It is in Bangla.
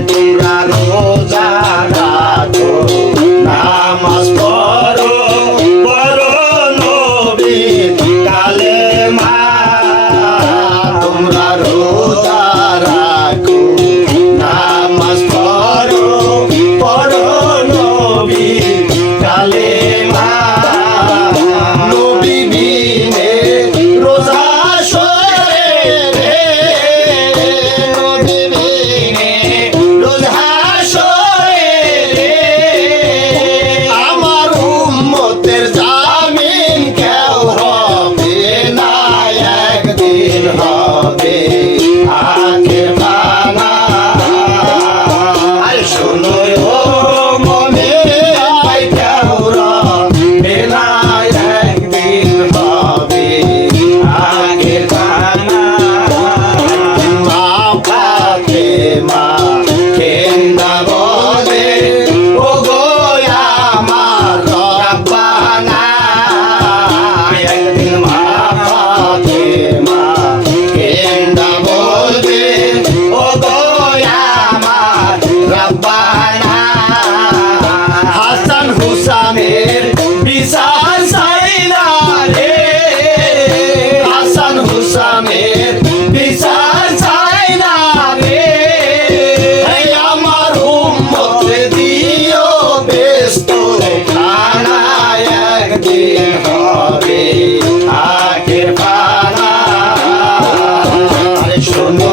bandera. হবে? আখের পালা। শুনো